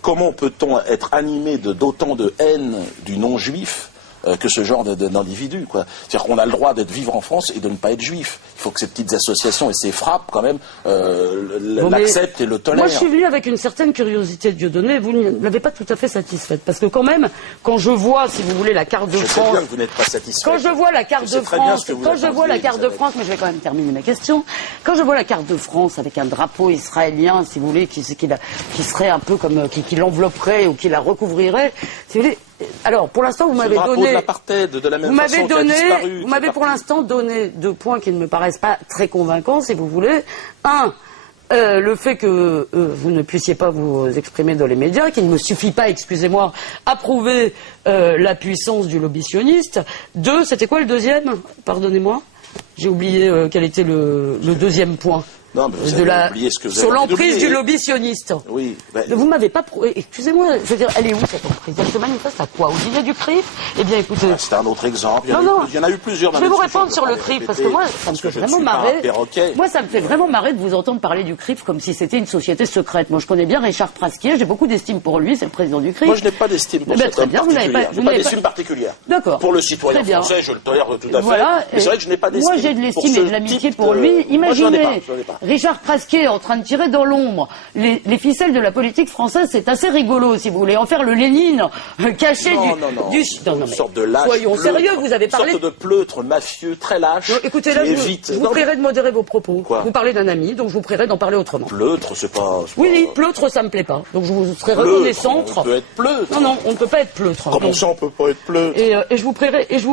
Comment peut-on être animé d'autant de haine du non-juif que ce genre d'individu, quoi. C'est-à-dire qu'on a le droit d'être vivre en France et de ne pas être juif. Il faut que ces petites associations et ces frappes, quand même, l'acceptent et le tolèrent. Moi, je suis venu avec une certaine curiosité de Dieudonné. Vous ne l'avez pas tout à fait satisfaite. Parce que quand même, quand je vois, si vous voulez, la carte de France... Je sais bien que vous n'êtes pas satisfaite. Quand je vois la carte de France... Quand je vois la carte de France... Mais je vais quand même terminer ma question. Quand je vois la carte de France avec un drapeau israélien, si vous voulez, qui serait un peu comme... qui l'envelopperait ou qui la recouvrirait, si vous voulez... Alors, pour l'instant, vous m'avez donné... Vous m'avez pour l'instant donné 2 points qui ne me paraissent pas très convaincants, si vous voulez. Un, le fait que vous ne puissiez pas vous exprimer dans les médias, qu'il ne me suffit pas, excusez-moi, à prouver la puissance du lobby sioniste. 2, c'était quoi le deuxième? Pardonnez-moi. J'ai oublié quel était le deuxième point. Non, mais vous avez oublié ce que vous avez sur l'emprise du lobby sioniste. Oui. Vous m'avez pas prouvé. Excusez-moi, je veux dire, elle est où cette emprise? Elle se manifeste à quoi? Au dîner du CRIF? Eh bien, écoutez. C'est un autre exemple. Il y en a eu plusieurs. Je vais vous répondre sur le CRIF, parce que moi, ça me fait vraiment marrer. Moi, ça me fait vraiment marrer de vous entendre parler du CRIF comme si c'était une société secrète. Moi, je connais bien Richard Prasquier, j'ai beaucoup d'estime pour lui, c'est le président du CRIF. Moi, je n'ai pas d'estime pour cet homme particulier. Je n'ai pas d'estime particulière. D'accord. Pour le citoyen français, je le tolère tout à fait. Voilà. Mais c'est vrai que je n'ai pas d'estime. Moi, j'ai de l'estime et de l'amitié pour lui. Imaginez, Richard Prasquier en train de tirer dans l'ombre les ficelles de la politique française, c'est assez rigolo, si vous voulez en faire le Lénine caché du... Une sorte de lâche. Soyons sérieux, vous avez parlé... Une sorte de pleutre mafieux très lâche. Non, écoutez, là, je vous prierai de modérer vos propos. Quoi? Vous parlez d'un ami, donc je vous prierai d'en parler autrement. Pleutre, c'est pas... Oui, pleutre, ça me plaît pas. Donc je vous serai reconnaissante. On peut être pleutre. Non, on ne peut pas être pleutre. Comment ça, on peut pas être pleutre? Et je vous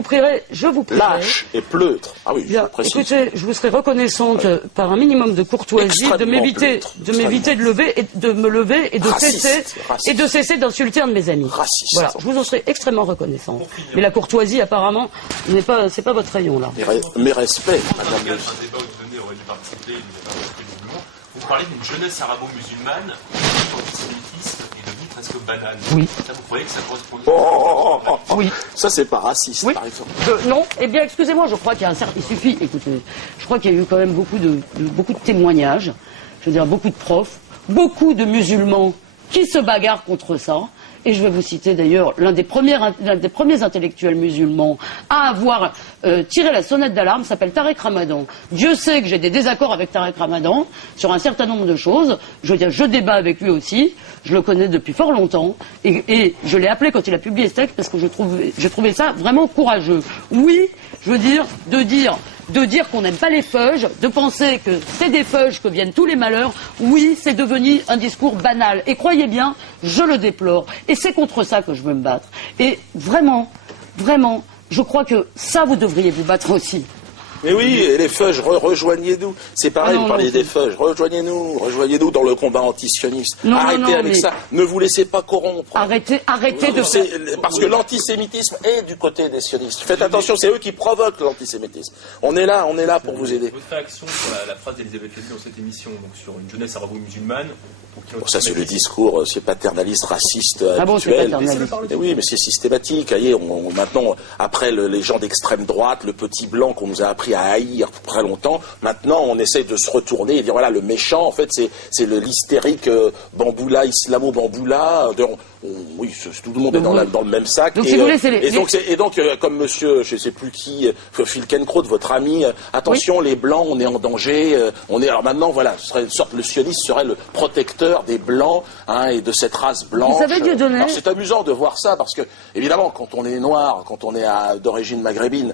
prierai... Lâche et pleutre. Ah oui, je précise. Écoutez, je vous serai reconnaissante par un minimum de courtoisie, de m'éviter de me lever et de cesser d'insulter un de mes amis. Raciste. Voilà, je vous en serai extrêmement reconnaissante. Mais la courtoisie, apparemment, c'est pas votre rayon, là. Mes respects, madame le... Vous parlez d'une jeunesse arabo-musulmane, antisémitisme et de vie presque banale. Oui. Ça, vous croyez que ça correspond Oui. Ça, c'est pas raciste, oui. par exemple. Non, eh bien, excusez-moi, je crois qu'il y a il suffit, écoutez, je crois qu'il y a eu quand même beaucoup de témoignages, je veux dire, beaucoup de profs, beaucoup de musulmans qui se bagarrent contre ça. Et je vais vous citer d'ailleurs l'un des premiers intellectuels musulmans à avoir tiré la sonnette d'alarme, s'appelle Tarek Ramadan. Dieu sait que j'ai des désaccords avec Tarek Ramadan sur un certain nombre de choses. Je veux dire, je débat avec lui aussi. Je le connais depuis fort longtemps. Et je l'ai appelé quand il a publié ce texte parce que je trouvais ça vraiment courageux. Oui, je veux dire, de dire qu'on n'aime pas les feuges, de penser que c'est des feuges que viennent tous les malheurs, oui, c'est devenu un discours banal. Et croyez bien, je le déplore. Et c'est contre ça que je veux me battre. Et vraiment, je crois que ça, vous devriez vous battre aussi. Mais oui, et les feuges, rejoignez-nous. C'est pareil, vous parlez des feuges. Rejoignez-nous dans le combat antisioniste. Arrêtez avec ça. Ne vous laissez pas corrompre. Arrêtez de... Parce que l'antisémitisme est du côté des sionistes. Faites attention, c'est eux qui provoquent l'antisémitisme. On est là pour vous aider. Votre réaction sur la phrase d'Elisabeth Lévy dans cette émission, donc sur une jeunesse arabo-musulmane... Ça, c'est le discours, c'est paternaliste, raciste, habituel. Bon, c'est paternaliste. Oui, mais c'est systématique. Maintenant, après les gens d'extrême droite, le petit blanc qu'on nous a appris à haïr pour très longtemps, maintenant, on essaie de se retourner et dire, voilà, le méchant, en fait, c'est l'hystérique Bamboula, islamo-Bamboula. Oui, tout le monde est dans le même sac. Donc, si vous voulez, et donc, comme monsieur, je ne sais plus qui, Filkenkraut, votre ami, attention, les blancs, on est en danger. Alors maintenant, voilà, le sioniste serait le protecteur des blancs et de cette race blanche. Vous savez, Dieudonné... Alors c'est amusant de voir ça parce que, évidemment, quand on est noir, quand on est d'origine maghrébine,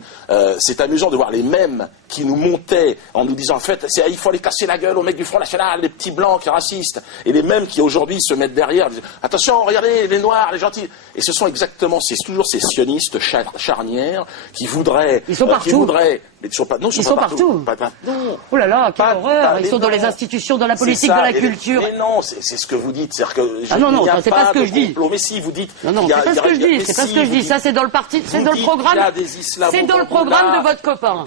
c'est amusant de voir les mêmes qui nous montaient en nous disant en fait, il faut aller casser la gueule aux mecs du Front National, les petits blancs qui racistes, et les mêmes qui aujourd'hui se mettent derrière, disent attention, regardez les noirs, les gentils. Et ce sont c'est toujours ces sionistes charnières qui voudraient... Ils sont partout. Mais ils sont pas, non, ils sont partout. Oh là là, quelle horreur. Ils sont dans les institutions, dans la politique, dans la culture. Mais non, c'est ce que vous dites. Non, c'est pas ce que je dis. Mais si, vous dites... Non, c'est pas ce que je dis. C'est pas ce que je dis. Ça, c'est dans le parti, c'est dans le programme. C'est dans le programme de votre copain.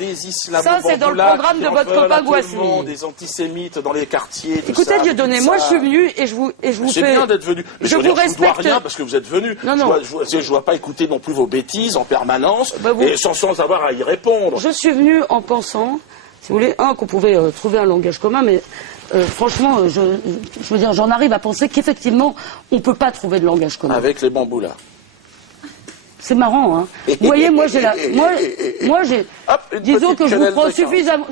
Ça, c'est dans le programme de votre copain Guassmi. Des antisémites dans les quartiers. Écoutez, Dieudonné, moi, je suis venu et je vous fais... C'est bien d'être venu. Je vous respecte. Je ne dois rien parce que vous êtes venu. Je ne dois pas écouter non plus vos bêtises en permanence et sans avoir à y répondre. Je suis venu en pensant, si vous voulez, qu'on pouvait trouver un langage commun, mais franchement, je veux dire, j'en arrive à penser qu'effectivement, on ne peut pas trouver de langage commun. Avec les bambous là. C'est marrant, hein. Vous voyez, moi, j'ai Hop, une disons petite que je quenelle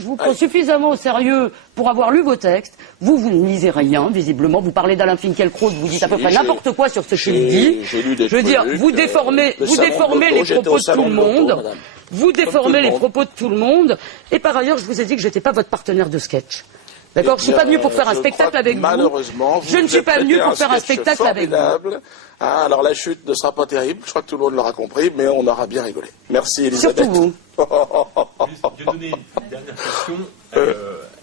vous prends suffisamment au sérieux pour avoir lu vos textes. Vous ne lisez rien, visiblement. Vous parlez d'Alain Finkielkraut, vous dites à peu près n'importe quoi sur ce qu'il dit. J'ai lu des Je veux dire, trucs, vous déformez les propos de tout le monde. Vous déformez les propos de tout le monde. Et par ailleurs, je vous ai dit que j'étais pas votre partenaire de sketch. D'accord, je suis pas venu pour faire un spectacle avec vous. Malheureusement, je ne suis pas venu pour faire un spectacle avec vous. Ah, alors la chute ne sera pas terrible, je crois que tout le monde l'aura compris, mais on aura bien rigolé. Merci Elisabeth. Surtout vous. Je vais donner une dernière question.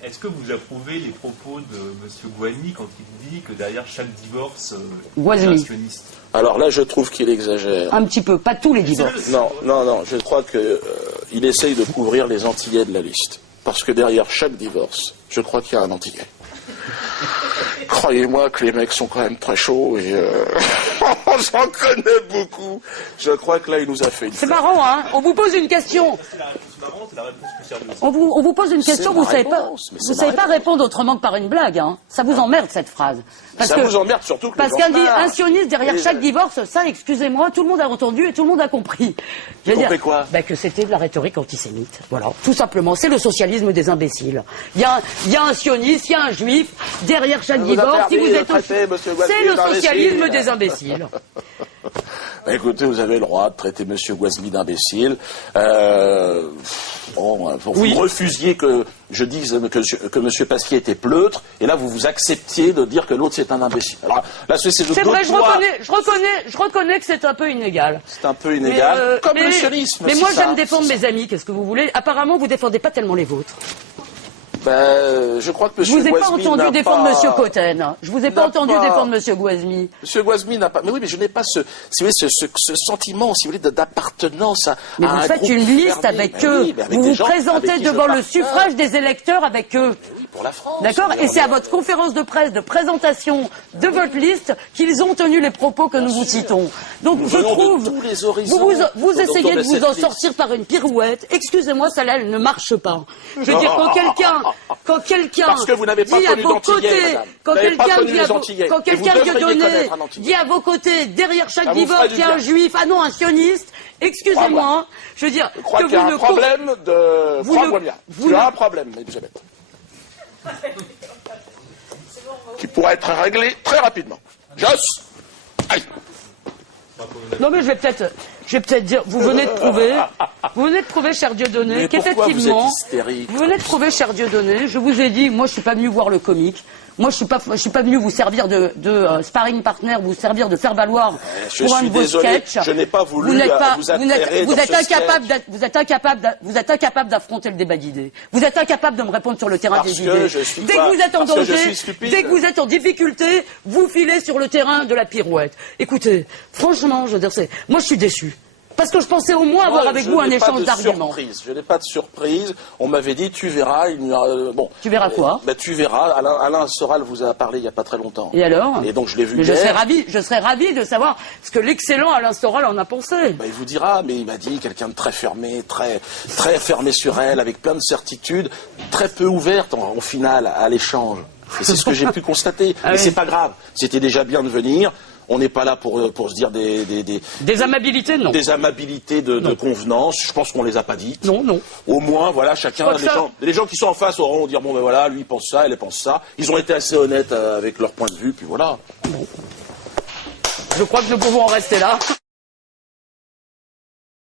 Est-ce que vous approuvez les propos de M. Guasmi quand il dit que derrière chaque divorce, il y a un sioniste? Alors là, je trouve qu'il exagère. Un petit peu, pas tous les divorces. Non, je crois qu'il essaye de couvrir les Antillais de la liste. Parce que derrière chaque divorce, je crois qu'il y a un Antillais. Croyez-moi que les mecs sont quand même très chauds et j'en connais beaucoup. Je crois que là, il nous a fait une... C'est marrant, hein. On vous pose une question. C'est la réponse marrante, c'est la réponse plus sérieuse. On vous pose une question, vous ne savez pas répondre autrement que par une blague, hein. Ça vous emmerde, cette phrase. Vous emmerde surtout que parce qu'un sioniste derrière chaque divorce, ça, excusez-moi, tout le monde a entendu et tout le monde a compris. Vous comprenez quoi? Que c'était de la rhétorique antisémite. Voilà, tout simplement. C'est le socialisme des imbéciles. Il y a un sioniste, il y a un juif, derrière chaque divorce, si vous êtes c'est le socialisme des imbéciles. Écoutez, vous avez le droit de traiter M. Guasmi d'imbécile. Vous refusiez que je dise que M. Pasquier était pleutre, et là vous acceptiez de dire que l'autre c'est un imbécile. Alors là, c'est vrai, je reconnais que c'est un peu inégal. C'est un peu inégal, comme le sionisme. Mais moi j'aime défendre mes amis, qu'est-ce que vous voulez? Apparemment vous défendez pas tellement les vôtres. Je crois que M. Guasmi Je vous ai pas entendu défendre M. Cotten. Je vous ai pas entendu défendre M. Guasmi. M. Guasmi n'a pas... Mais oui, mais je n'ai pas ce sentiment, si vous voulez, d'appartenance à mais vous faites une liste avec eux. Vous vous présentez devant le suffrage des électeurs avec eux. Oui, pour la France. D'accord? Et c'est à votre conférence de presse de présentation de votre liste qu'ils ont tenu les propos que nous vous citons. Donc je trouve... Vous essayez de vous en sortir par une pirouette. Excusez-moi, celle-là, elle ne marche pas. Je veux dire, quand quelqu'un parce que vous n'avez pas connu d'Antillais, madame. Quand quelqu'un dit à vos côtés, derrière chaque divorce, il y a un juif, ah non, un sioniste, excusez-moi, je veux dire... Je crois qu'il y a un problème de... Crois-moi bien, tu as un problème, Elisabeth. Qui pourra être réglé très rapidement. Joss, aïe. Non mais je vais peut-être dire, vous venez de prouver, cher Dieudonné, qu'effectivement, vous venez de prouver, cher Dieudonné, je vous ai dit, moi je suis pas venu voir le comique, moi je suis pas venu vous servir de sparring partner, vous servir de faire valoir pour un de vos sketchs. Je n'ai pas voulu vous êtes incapable d'affronter le débat d'idées. Vous êtes incapable de me répondre sur le terrain des idées. Dès que vous êtes en danger, dès que vous êtes en difficulté, vous filez sur le terrain de la pirouette. Écoutez, franchement, je veux dire, moi je suis déçu. Parce que je pensais au moins avoir avec vous un échange d'arguments. Je n'ai pas de surprise. On m'avait dit, tu verras, il y a... Tu verras quoi? Tu verras. Alain Soral vous a parlé il n'y a pas très longtemps. Et alors? Et donc je l'ai vu. Mais je serais ravi de savoir ce que l'excellent Alain Soral en a pensé. Il vous dira, mais il m'a dit quelqu'un de très fermé, très fermé sur elle, avec plein de certitudes, très peu ouverte au final à l'échange. Et c'est ce que j'ai pu constater. Mais c'est pas grave. C'était déjà bien de venir. On n'est pas là pour se dire des amabilités, non. Des amabilités de convenance. Je pense qu'on les a pas dites. Non. Au moins, voilà, chacun, les gens qui sont en face auront dire, bon ben voilà, lui il pense ça, elle pense ça. Ils ont été assez honnêtes avec leur point de vue, puis voilà. Bon. Je crois que nous pouvons en rester là.